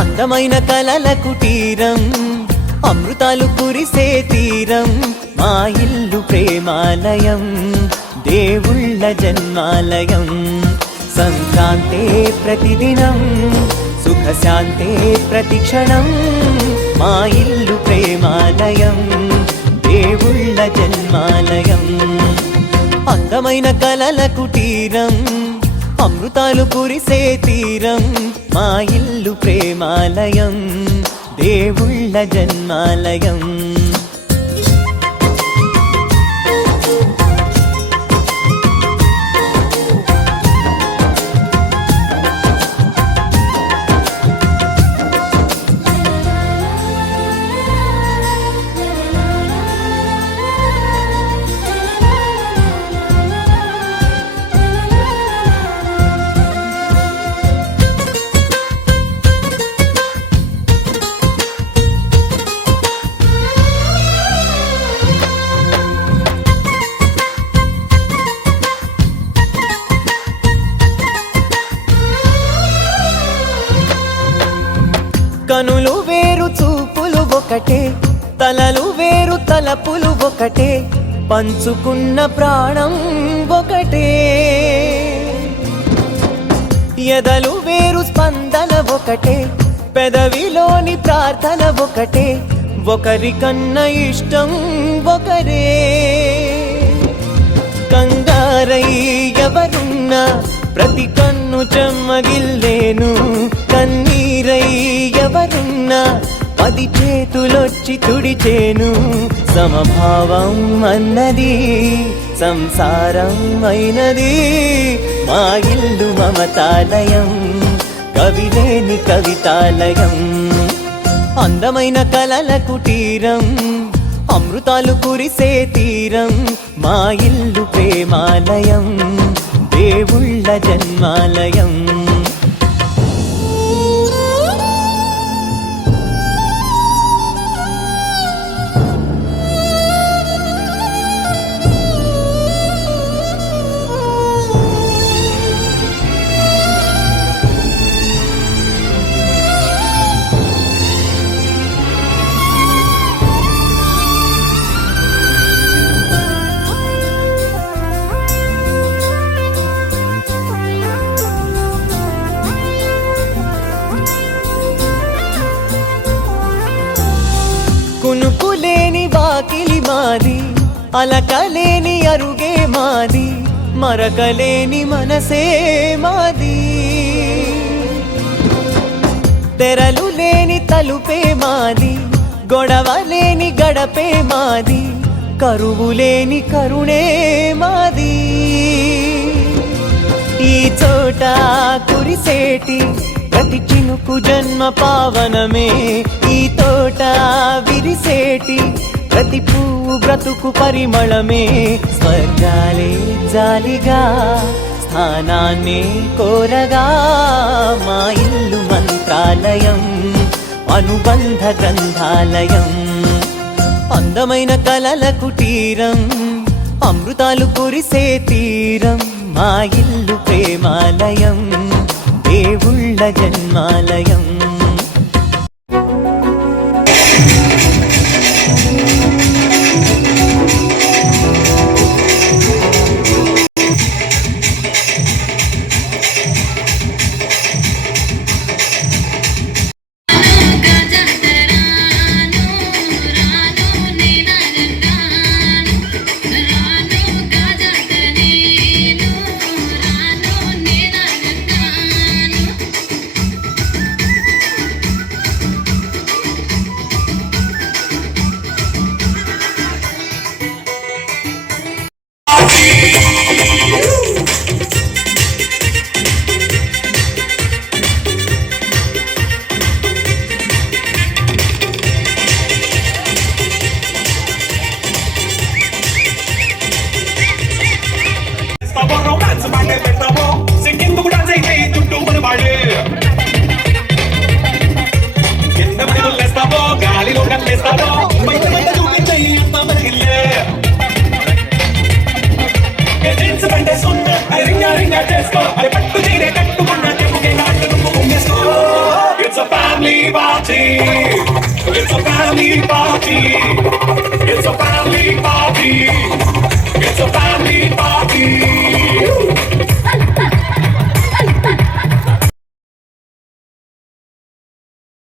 అందమైన కలల కుటీరం, అమృతాలు కురిసే తీరం, మా ఇల్లు ప్రేమాలయం, దేవుళ్ళ జన్మాలయం. సంక్రాంతే ప్రతిదినం, సుఖశాంతే ప్రతిక్షణం, మా ఇల్లు ప్రేమాలయం, దేవుళ్ళ జన్మాలయం. అందమైన కలల కుటీరం, అమృతాలు కురిసే తీరం, మా ఇల్లు ప్రేమాలయం, దేవుళ్ళ జన్మాలయం. కనులు వేరు చూపులు ఒకటే, తలలు వేరు తలపులు ఒకటే, పంచుకున్న ప్రాణం ఒకటే. ఎదలు వేరు స్పందన ఒకటే, పెదవిలోని ప్రార్థన ఒకటే, ఒకరికన్నా ఇష్టం ఒకరే. కంగారై ఎవరున్నా ప్రతి కన్ను చెమ్మగిల్లేను, కన్నీరై ఎవరున్నా 10 చేతులొచ్చి తుడిచేను. సమభావం అన్నది సంసారం అయినది, మా ఇల్లు మమతాలయం, కవిలేని కవితాలయం. అందమైన కలల కుటీరం, అమృతాలు కురిసే తీరం, మా ఇల్లు ప్రేమాలయం, దేవుళ్ళ జన్మాలయం. కునుకులేని వాకిలి మాది, అలకలేని అరుగే మాది, మరకలేని మనసే మాది. తెరలు లేని తలుపే మాది, గొడవలేని గడపే మాది, కరువులేని కరుణే మాది. ఈ చోట కురిసేటి ప్రతి చినుకు జన్మ పావనమే, ఈ తోట విరిసేటి ప్రతి పువ్వు బ్రతుకు పరిమళమే. స్వర్గాలే జాలిగా స్థానాన్ని కోరగా, మా ఇల్లు మంత్రాలయం, అనుబంధ గ్రంథాలయం. అందమైన కలల కుటీరం, అమృతాలు కురిసే తీరం, మా ఇల్లు ప్రేమాలయం, దేవుళ్ళ జన్మాలయం. party. It's a family party.